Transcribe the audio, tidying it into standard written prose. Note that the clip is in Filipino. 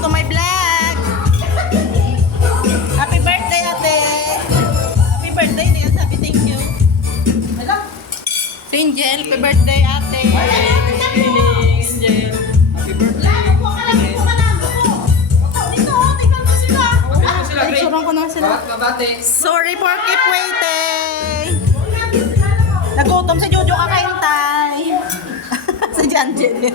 Welcome to my vlog! Happy birthday, ate! Happy birthday, hindi ka sabi thank you. Si Angel, happy birthday, ate! Angel, happy birthday. Surong ko na sila. Babate. Sorry for keep waiting! Nagutom si Jojo kakaintay. Si Angel.